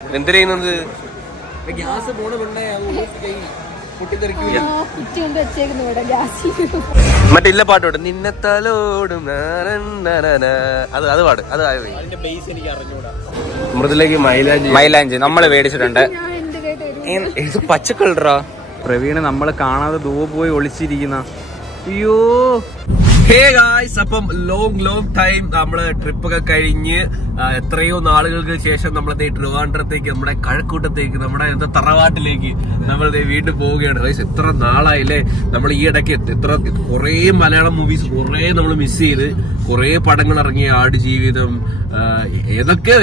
എന്തിനാ ഗ്യാസ് പോണ മറ്റില്ല പാട്ടോട്ട് നിന്നത്താലോടും അത് പാട് അത് മൃദുലേക്ക് മൈലാഞ്ചി നമ്മള് മേടിച്ചിട്ടുണ്ട്. ഇത് പച്ചക്കളറാ പ്രവീണ് നമ്മള് കാണാതെ ദൂരെ പോയി ഒളിച്ചിരിക്കുന്ന. അയ്യോ ഹേ ഗായ്സ്, അപ്പം ലോങ് ടൈം നമ്മള് ട്രിപ്പൊക്കെ കഴിഞ്ഞ് എത്രയോ നാളുകൾക്ക് ശേഷം നമ്മളത് ട്രിവാൻഡ്രത്തേക്ക്, നമ്മുടെ കഴക്കൂട്ടത്തേക്ക്, നമ്മുടെ എന്താ തറവാട്ടിലേക്ക് നമ്മൾ വീണ്ടും പോവുകയാണ്. ഗായ്സ്, എത്ര നാളായില്ലേ നമ്മൾ ഈ ഇടയ്ക്ക് കുറേ മലയാളം മൂവീസ് കുറേ നമ്മൾ മിസ് ചെയ്ത്. കുറേ പടങ്ങൾ ഇറങ്ങിയ ആടുജീവിതം,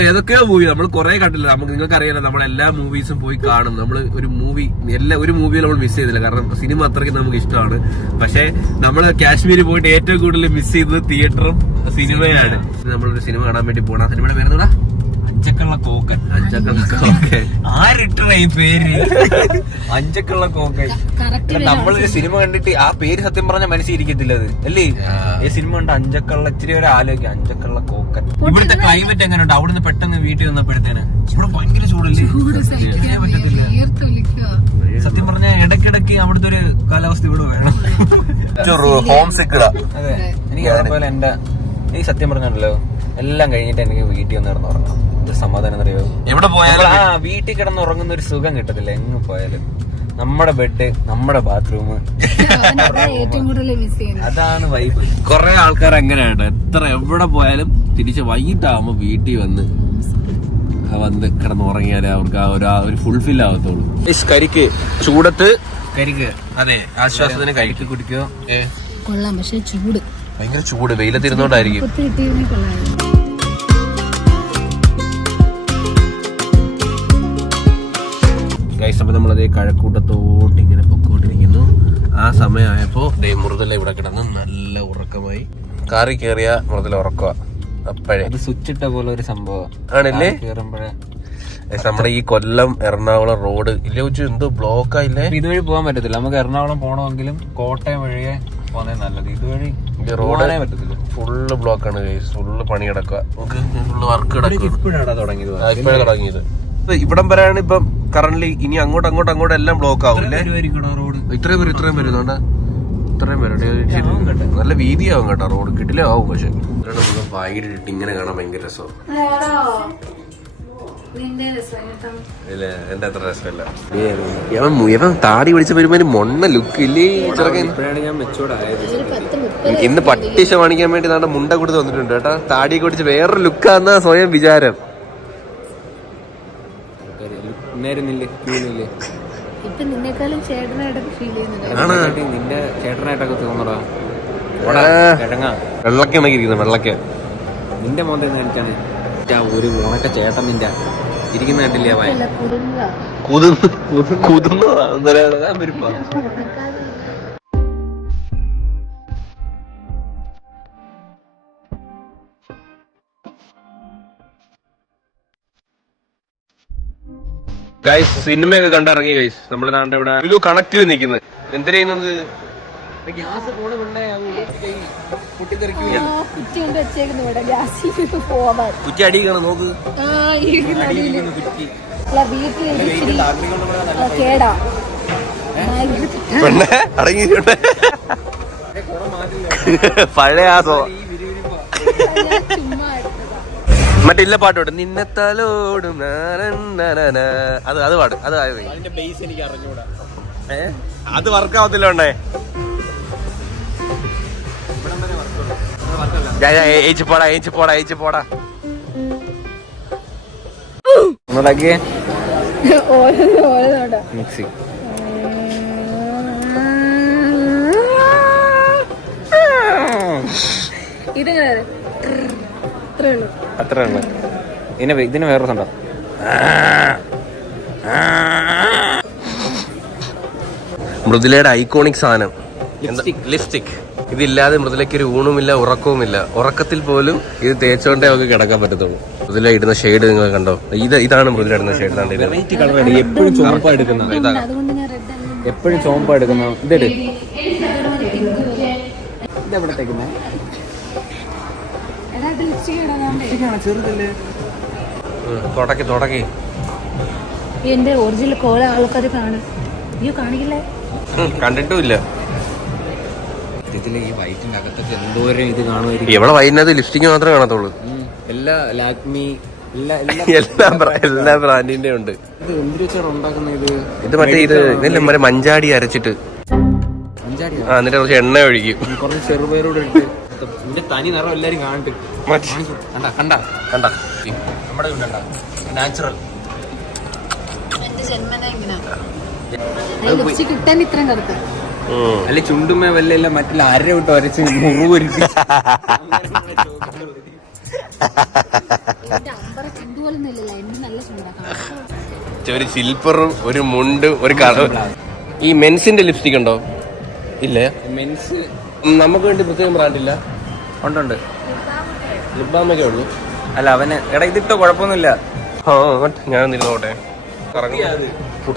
ഏതൊക്കെയോ മൂവി നമ്മൾ കുറെ കണ്ടില്ല. നിങ്ങൾക്ക് അറിയാലോ, നമ്മളെല്ലാ മൂവീസും പോയി കാണും. നമ്മൾ ഒരു മൂവിയിൽ നമ്മൾ മിസ് ചെയ്തില്ല, കാരണം സിനിമ അത്രയ്ക്ക് നമുക്ക് ഇഷ്ടമാണ്. പക്ഷെ നമ്മൾ കാശ്മീരിൽ പോയിട്ട് ഏറ്റവും കൂടുതൽ മിസ് ചെയ്തത് തിയേറ്ററും സിനിമയാണ്. നമ്മളൊരു സിനിമ കാണാൻ വേണ്ടി പോകണം. സിനിമയുടെ പേരെന്താ? അഞ്ചക്കള്ള കോക്കൻ. ആരിട്ട ഈ പേര് അഞ്ചക്കള്ള കോക്കൻ. നമ്മളൊരു സിനിമ കണ്ടിട്ട് ആ പേര് സത്യം പറഞ്ഞ മനസ്സിരിക്കത്തില്ല അത് അല്ലേ? ഈ സിനിമ കണ്ട് അഞ്ചക്കള്ള ഇച്ചിരി ഒരു ആലോചിക്കും. അഞ്ചക്കള്ള കോക്കൻ. ഇവിടുത്തെ ക്ലൈമറ്റ് എങ്ങനെയുണ്ട്? അവിടുന്ന് പെട്ടെന്ന് വീട്ടിൽ വന്നപ്പോഴത്തേന് ഇവിടെ ഭയങ്കര ചൂടല്ലേ? പറ്റത്തില്ല സത്യം പറഞ്ഞ. ഇടയ്ക്കിടയ്ക്ക് അവിടുത്തെ ഒരു കാലാവസ്ഥ ഇവിടെ വേണം. ഹോം സിക്കടാ. അതെ, എനിക്ക് അതേപോലെ എനിക്ക് സത്യം പറഞ്ഞല്ലോ, എല്ലാം കഴിഞ്ഞിട്ട് എനിക്ക് വീട്ടിൽ വന്ന് കിടന്ന് ഉറങ്ങണം. ഒരു സമാധാനം അറിയോ? എവിടെ പോയാലും വീട്ടിൽ കിടന്ന് ഉറങ്ങുന്ന ഒരു സുഖം കിട്ടത്തില്ല എങ്ങ് പോയാലും. നമ്മുടെ ബെഡ്, നമ്മുടെ ബാത്റൂം, അതാണ് വൈബ്. കുറെ ആൾക്കാർ എങ്ങനെയാണ്, എവിടെ പോയാലും തിരിച്ച് വൈകിട്ടാവുമ്പോ വീട്ടിൽ വന്ന് കിടന്നുറങ്ങിയാലേ അവർക്ക് ആ ഒരു ഫുൾഫിൽ ആവത്തുള്ളൂ. കരിക്ക് ചൂടത്ത് കരിക്ക്, അതെ, ആശ്വാസത്തിന് കരിക്ക് കുടിക്കോ. കൊള്ളാം, പക്ഷെ ചൂട് ഭയങ്കര ചൂട്, വെയിലത്തിരുന്നോണ്ടായിരിക്കും. അപ്പൊ നമ്മളത് കഴക്കൂട്ടത്തോട്ട് ഇങ്ങനെ പൊക്കോണ്ടിരിക്കുന്നു. ആ സമയമായപ്പോ മൃദുല ഇവിടെ കിടന്ന് നല്ല ഉറക്കമായി. കാറി കയറിയ മൃദുല ഉറക്കുക അപ്പഴേ. അത് സ്വിച്ച് ഇട്ട പോലെ ഒരു സംഭവം ആണല്ലേ? കേറുമ്പോഴേ നമ്മുടെ ഈ കൊല്ലം എറണാകുളം റോഡ് ഇല്ലേ വെച്ചു എന്തോ ബ്ലോക്ക് ആയില്ലേ? ഇതുവഴി പോകാൻ പറ്റത്തില്ല. നമുക്ക് എറണാകുളം പോകണമെങ്കിലും കോട്ടയം വഴിയെ പോകുന്നത് നല്ലത്. ഇതുവഴി റോഡ് പറ്റത്തില്ല, ഫുള്ള് ബ്ലോക്ക് ആണ്. ഫുള്ള് പണി കിടക്കുക, ഫുള്ള് വർക്ക് കിടക്കുക. ഇപ്പോഴാണ് തുടങ്ങിയത്. ഇപ്പോഴാണ് തുടങ്ങിയത്. ഇവിടം വരെയാണ് ഇപ്പം കറന്റ്. ഇനി അങ്ങോട്ട് എല്ലാം ബ്ലോക്ക് ആവും അല്ലേ? റോഡ് ഇത്രയും വരുന്നുണ്ട്. ഇത്രയും പേരുടെ നല്ല വീതിയാവും കേട്ടോ. റോഡ് കിട്ടില്ല ആവും. പക്ഷെ വൈകിട്ട് ഇങ്ങനെ കാണാൻ ഭയങ്കര രസം. എന്റെ അത്ര രസമല്ല. ഇവൻ താടി പിടിച്ച വരുമ്പോ മൊണ്ണ ലുക്ക് ഇല്ലേ ചെറുക്കൻ. ഇന്ന് പട്ടിശ കാണിക്കാൻ വേണ്ടി നാട്ടെ മുണ്ട കൊടുത്ത് വന്നിട്ടുണ്ട് കേട്ടാ. താടി കുടിച്ച് വേറൊരു ലുക്കാന്നാ സ്വയം വിചാരം. നിന്റെ ചേട്ടനായിട്ടൊക്കെ തോന്നടാ. വെള്ളക്ക ഇണക്കിയിരിക്കുന്നു, വെള്ളക്ക. നിന്റെ മോന്തെ കാണിച്ചാണ് ഒരു ഉണക്ക ചേട്ടൻ നിന്റെ ഇരിക്കുന്ന കേട്ടില്ലേ? ഗൈസ്, സിനിമയൊക്കെ കണ്ടിറങ്ങി ഗൈസ്. നമ്മുടെ നാട്ടിൽ ഇവിടെ ഒരു കണക്റ്റിൽ നിൽക്കുന്നത്. എന്തിനാ ഗ്യാസ് പോണ കുറ്റി അടിക്കണം നോക്ക്. പെണ്ണെ അടങ്ങിയിട്ടുണ്ട്. പഴയ ആസോ മറ്റില്ല പാട്ടോട്ട് നിന്നത്താലോടും അത് പാട്. അത് അത് വർക്കാവത്തില്ല. ഉണ്ടേ പോടാ. മിക്സി അത്ര ഉള്ളു. ഇതിന് വേറെ സംഭവം. മൃദുലയുടെ ഐക്കോണിക് സാധനം ലിപ്സ്റ്റിക്. ഇതില്ലാതെ മൃദുലയ്ക്ക് ഒരു ഊണുമില്ല, ഉറക്കവുമില്ല. ഉറക്കത്തിൽ പോലും ഇത് തേച്ചോണ്ടേ അവർക്ക് കിടക്കാൻ പറ്റത്തുള്ളൂ. മൃദുല ഇടുന്ന ഷെയ്ഡ് നിങ്ങൾ കണ്ടോ? ഇതാണ് മൃദുല ഇടുന്ന ഷെയ്ഡ്. എപ്പോഴും ചോമ്പ എടുക്കുന്ന എപ്പോഴും ചോമ്പ എടുക്കുന്ന ഇതെടു. ഇതെവിടത്തേക്കുന്ന തുടക്കി എന്റെ ഒറിജിനൽ കോള ആൾക്കാർ കാണും. അയ്യോ കാണിക്കില്ലേ? കണ്ടിട്ടുമില്ല. ഇതില് ഈ വൈറ്റിന്റെ അകത്തൊക്കെ എന്തോരം ഇത് കാണുമായിരിക്കും. ഇവിടെ വൈകുന്നേരത്ത് ലിപ്സ്റ്റിക് മാത്രമേ കാണത്തുള്ളൂ. എല്ലാ ലാക്മി എല്ലാ ബ്രാൻഡിന്റെ ഉണ്ട്. ഇത് എന്തിനു വെച്ചാണ് ഉണ്ടാക്കുന്നത്? ഇത് മറ്റേ ഇതല്ലേ മറ്റേ മഞ്ചാടി അരച്ചിട്ട് എന്നിട്ട് കുറച്ച് എണ്ണ ഒഴിക്കും. കുറച്ച് ചെറുപയറോട് ഇട്ട് ഇതിന്റെ തനി നിറം എല്ലാരും കാണിട്ട് കണ്ട നമ്മുടെ നാച്ചുറൽ. എന്റെ ജന്മന ഇങ്ങനെ ലിപ്സ്റ്റിക് കിട്ടാൻ ഇത്രയും കറുത്ത അല്ലെ ചുണ്ടുമേ വല്ല മറ്റുള്ള അര വിട്ട് വരച്ച് മുറിവൊരുക്കി ഒരു സിൽപ്പറും ഒരു മുണ്ടും ഒരു കളർ. ഈ മെൻസിന്റെ ലിപ്സ്റ്റിക് ഉണ്ടോ? ഇല്ലേ. മെൻസ് നമുക്ക് വേണ്ടി പ്രത്യേകം ബ്രാൻഡില്ല. ഉണ്ട്. ലിബാമൊക്കെ ഉള്ളു. അല്ല അവന് എടാ ഇതിട്ടോ കുഴപ്പമൊന്നുമില്ല. ഞാൻ നിന്നോട്ടെ.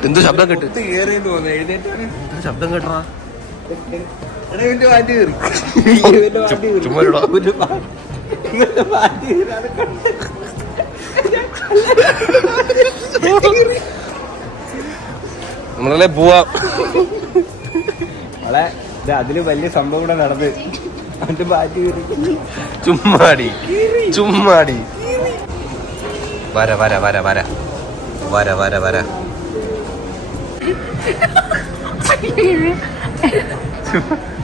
എന്ത് ശബ്ദം കേട്ട് ശബ്ദം കേട്ടാ ചുമ്മാ നമ്മളല്ലേ പോവാ. അതില് വലിയ സംഭവം കൂടെ നടന്ന് അവന്റെ ബാറ്റ് ചുമ്മാടി വര വര വര വര വര വര വര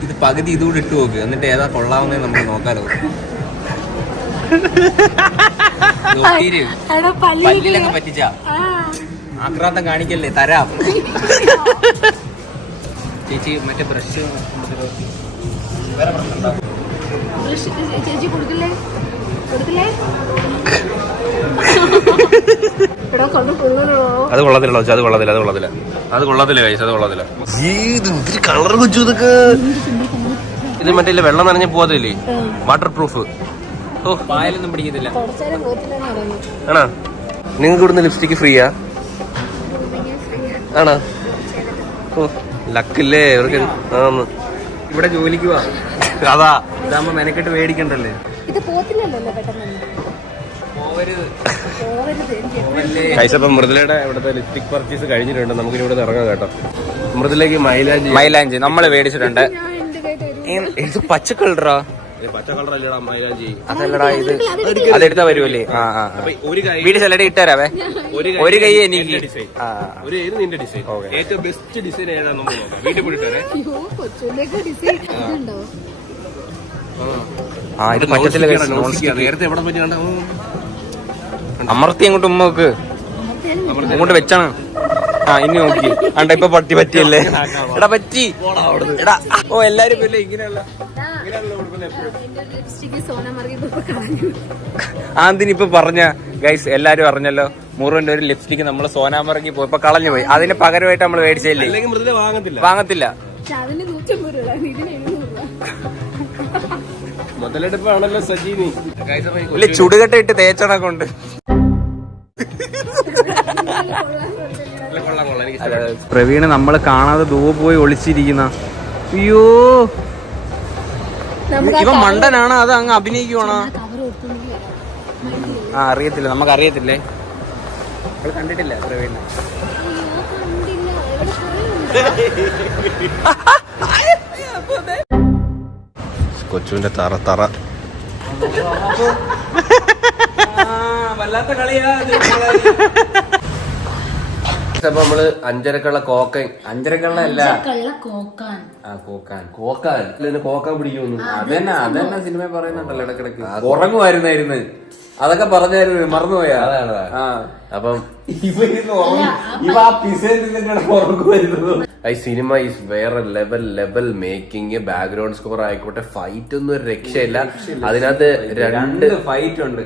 ഇത് പകുതി ഇതുകൂടെ ഇട്ട് നോക്ക്, എന്നിട്ട് ഏതാ കൊള്ളാവുന്നേ നമുക്ക് നോക്കാലോ. പല്ലിലൊക്കെ പറ്റിച്ചാ ആക്രാന്തം കാണിക്കല്ലേ, തരാം. ചേച്ചി മറ്റേ ബ്രഷ് വേറെ പ്രശ്നം ചേച്ചി കൊടുക്കില്ലേ? അത് കൊള്ളത്തില്ല. കളർ കൊച്ചു ഇതൊക്കെ. ഇത് മറ്റേ വെള്ളം നനഞ്ഞ പോവാത്തില്ലേ, വാട്ടർ പ്രൂഫ്. ഓ പായലൊന്നും പിടിക്കത്തില്ല. ആണോ? നിങ്ങൾക്ക് ഇവിടുന്ന് ലിപ്സ്റ്റിക് ഫ്രീയാ? ആണോ? ഓ ലക്കില്ലേ ഇവർക്ക്. ഇവിടെ ജോലിക്ക് പോവാ. അതാ ഇതാകുമ്പോ മെനക്കെട്ട് മേടിക്കണ്ടല്ലേ. ഇത് പോത്തില്ലല്ലോ പെട്ടെന്ന്. കൈസപ്പം മൃദുലയുടെ ഇവിടുത്തെ ലിപ്സ്റ്റിക് പർച്ചേസ് കഴിഞ്ഞിട്ടുണ്ട്. നമുക്ക് ഇവിടെ ഇറങ്ങാം കേട്ടോ. മൃദുലേക്ക് മൈലാഞ്ചി നമ്മള് മേടിച്ചിട്ടുണ്ട്. ഇത് പച്ച കളറാ? പച്ച കളർ അല്ലടാ മൈലാഞ്ചി. അതല്ലടാ ഇത് അതെടുത്താ വരുമല്ലേ. വീട് സലഡ് ഇട്ടുതരാവേ. ഒരു കൈ എനിക്ക് നിന്റെ ഡിസൈൻ ഏറ്റവും ബെസ്റ്റ് ഡിസൈൻ ഏതാണെന്ന് നമുക്ക് നോക്കാം. വീട്ടിൽ പോയിട്ട് ഇത് പറ്റത്തില്ല. നേരത്തെ എവിടെ പറ്റിയാണ് അമർത്തി അങ്ങോട്ട് ഉമ്മക്ക് അങ്ങോട്ട് വെച്ചാണ്. ഇനി നോക്കി അണ്ട ഇപ്പൊ പറ്റിയല്ലേ എടാ പറ്റി എടാ. ഓ എല്ലാരും ഇങ്ങനെയുള്ള അതിനിപ്പൊ പറഞ്ഞ ഗൈസ് എല്ലാരും അറിഞ്ഞല്ലോ. മുറുവിന്റെ ഒരു ലിപ്സ്റ്റിക് നമ്മള് സോനാമറങ്ങി പോയപ്പോ കളഞ്ഞു പോയി. അതിന് പകരമായിട്ട് നമ്മൾ മേടിച്ചല്ലേ. വാങ്ങത്തില്ല. മുതലെടുപ്പാണല്ലോ സജീനി. ഇല്ല ചുടുകട്ട ഇട്ട് തേച്ചണ കൊണ്ട്. പ്രവീണ് നമ്മള് കാണാതെ ദൂ പോയി ഒളിച്ചിരിക്കുന്ന. അയ്യോ ഇവ മണ്ടനാണോ അത് അങ്ങ് അഭിനയിക്കുവാണോ? അറിയത്തില്ല, നമുക്ക് അറിയത്തില്ലേ. കണ്ടിട്ടില്ല പ്രവീണ്. കൊച്ചുവിന്റെ തറ വല്ലാത്ത കളിയാ. അപ്പൊ നമ്മള് അഞ്ചരക്കുള്ള കോക്കൻ. അഞ്ചരക്കള്ള അല്ല കോക്കാൻ കോക്കാൻ പിടിക്കുന്നു. അതന്നെ സിനിമ പറയുന്നുണ്ടല്ലോ ഇടക്കിടക്ക്. ഉറങ്ങുമായിരുന്നായിരുന്നു അതൊക്കെ പറഞ്ഞായിരുന്നു, മറന്നുപോയാ. അപ്പം ഇവ ഉറങ്ങുമായിരുന്നു. ഈ സിനിമ ഈസ് വേറെ ലെവൽ മേക്കിംഗ്, ബാക്ക്ഗ്രൗണ്ട് സ്കോർ ആയിക്കോട്ടെ, ഫൈറ്റ് ഒന്നും ഒരു രക്ഷയില്ല. അതിനകത്ത് രണ്ട് ഫൈറ്റ് ഉണ്ട്.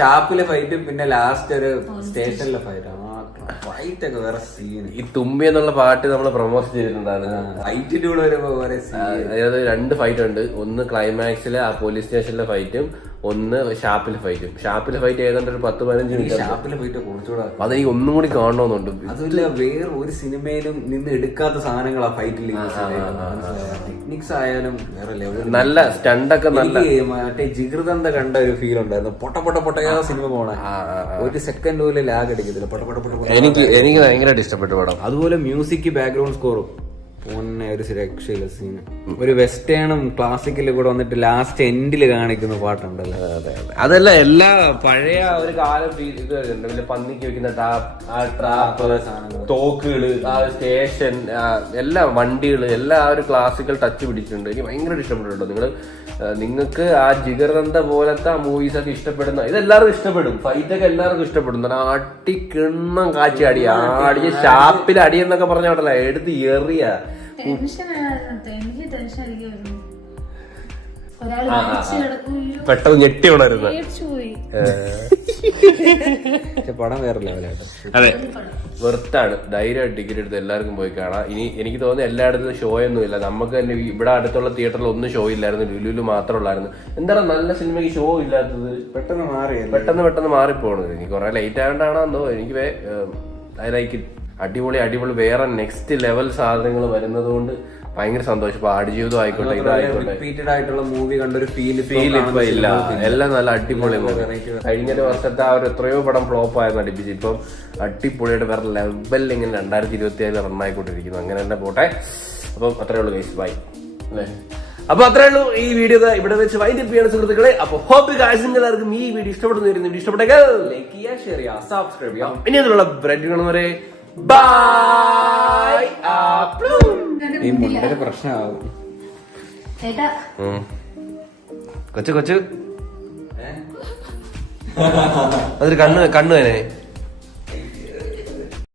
ഷാപ്പിലെ ഫൈറ്റും പിന്നെ ലാസ്റ്റ് ഒരു സ്റ്റേഷനിലെ ഫൈറ്റ്. ഫൈറ്റ് ഒക്കെ വേറെ സീൻ. ഈ തുമ്പി എന്നുള്ള പാട്ട് നമ്മൾ പ്രൊമോട്ട് ചെയ്തിട്ടുണ്ടാണ്. ഫൈറ്റിന്റെ കൂടെ വരുമ്പോ വേറെ സീൻ. അതായത് രണ്ട് ഫൈറ്റ് ഉണ്ട്. ഒന്ന് ക്ലൈമാക്സിലെ ആ പോലീസ് സ്റ്റേഷനിലെ ഫൈറ്റും ഒന്ന് ഷാപ്പിൽ ഫൈറ്റ് ഏതാണ്ട് ഒരു 10-15 മിനിറ്റ്. ഷാപ്പിൽ പോയിട്ട് കുറച്ചുകൂടെ അതെനിക്ക് ഒന്നും കൂടി കാണണമെന്നുണ്ട്. അതുമില്ല, വേറെ ഒരു സിനിമയിലും നിന്ന് എടുക്കാത്ത സാധനങ്ങളാ ഫൈറ്റിൽ. ടെക്നിക്സ് ആയാലും വേറെ ലെവൽ, നല്ല സ്റ്റണ്ടൊക്കെ നല്ല. മറ്റേ ജിഗർദന്ത കണ്ട ഒരു ഫീൽ ഉണ്ടായിരുന്നു. പൊട്ട സിനിമ പോണേ, ഒരു സെക്കൻഡ് പോലും ലാഗ് അടിക്കത്തില്ല. എനിക്ക് ഭയങ്കരമായിട്ട് ഇഷ്ടപ്പെട്ടു പടം. അതുപോലെ മ്യൂസിക്, ബാക്ക്ഗ്രൗണ്ട് സ്കോറും ഒരു രക്ഷയില്ല സീന്. ഒരു വെസ്റ്റേണും ക്ലാസിക്കലും കൂടെ വന്നിട്ട് ലാസ്റ്റ് എൻഡിൽ കാണിക്കുന്ന പാട്ടുണ്ടല്ലോ. അതല്ല, എല്ലാ പഴയ ഒരു കാലം ഇത് വലിയ പന്നിക്ക് വെക്കുന്ന ട്രാപ്പ്, തോക്കുകള്, ആ സ്റ്റേഷൻ, എല്ലാ വണ്ടികള്, എല്ലാ ആ ഒരു ക്ലാസിക്കൽ ടച്ച് പിടിച്ചിട്ടുണ്ട്. എനിക്ക് ഭയങ്കര ഇഷ്ടപ്പെട്ടിട്ടുണ്ട്. നിങ്ങൾക്ക് ആ ജിഗർദന്ത പോലത്തെ മൂവീസ് ഒക്കെ ഇഷ്ടപ്പെടുന്ന ഇതെല്ലാവർക്കും ഇഷ്ടപ്പെടും. ഫൈറ്റ് ഒക്കെ എല്ലാവർക്കും ഇഷ്ടപ്പെടും. അടിക്കിണ്ണം കാച്ചി അടിയ ഷാപ്പിൽ അടിയെന്നൊക്കെ പറഞ്ഞോട്ടല്ല, എടുത്ത് എറിയ പെട്ടെന്ന് ഞെട്ടി ഉണരുന്ന പടം വേറെ ലെവലായിട്ട്. അതെ, വെർത്താണ്. ധൈര്യമായിട്ട് ടിക്കറ്റ് എടുത്ത് എല്ലാവർക്കും പോയി കാണാം. ഇനി എനിക്ക് തോന്നുന്നു എല്ലായിടത്തും ഷോ ഒന്നും ഇല്ല. നമുക്ക് തന്നെ ഇവിടെ അടുത്തുള്ള തിയേറ്ററിൽ ഒന്നും ഷോ ഇല്ലായിരുന്നു, ലുലുവിൽ മാത്രം ഉള്ളായിരുന്നു. എന്താണ് നല്ല സിനിമയ്ക്ക് ഷോ ഇല്ലാത്തത്? പെട്ടെന്ന് മാറിപ്പോണത്. എനിക്ക് കുറെ ലേറ്റ് ആയതുകൊണ്ടാണോ എന്തോ. എനിക്ക് ലൈക്ക് അടിപൊളി വേറെ നെക്സ്റ്റ് ലെവൽ സാധനങ്ങൾ വരുന്നത് കൊണ്ട് ഭയങ്കര സന്തോഷം. ഇപ്പൊ ആടുജീവിതം ആയിക്കോട്ടെ, ഇതായിക്കോട്ടെ, റിപ്പീറ്റഡ് ആയിട്ടുള്ള മൂവി കണ്ടൊരു ഫീൽ ഇപ്പൊ ഇല്ല. എല്ലാം നല്ല അടിപൊളി മൂവി. കഴിഞ്ഞ വർഷത്തെ ആ ഒരു എത്രയോ പടം ഫ്ലോപ്പ് ആയിരുന്നു അടുപ്പിച്ച്. ഇപ്പം അടിപൊളിയായിട്ട് വേറെ ലെവലിൽ ഇങ്ങനെ 2027 റണ്ണായിക്കൊണ്ടിരിക്കുന്നു. അങ്ങനെ തന്നെ പോട്ടെ. അപ്പം അത്രേ ഉള്ളൂ ഗൈസ്, ബൈ അല്ലേ? അപ്പൊ അത്രേ ഉള്ളൂ ഈ വീഡിയോ ഇവിടെ വെച്ച് വൈൻഡ് അപ്പ് ചെയ്യണം സുഹൃത്തുക്കളെ. അപ്പൊ ഹോപ്പ് ഗൈസ് എല്ലാവർക്കും ഈ വീഡിയോ ഇഷ്ടപ്പെടുന്നു. ഇഷ്ടപ്പെട്ടെങ്കിൽ ലൈക്ക് ചെയ്യുക, ഷെയർ ചെയ്യുക, സബ്സ്ക്രൈബ് ചെയ്യാം. ഇനി അതിലുള്ള ബ്രെഡ് വരെ ബൈ. ഈ മുണ്ടൊരു പ്രശ്നമാകും. കൊച്ചു അതൊരു കണ്ണു തന്നെ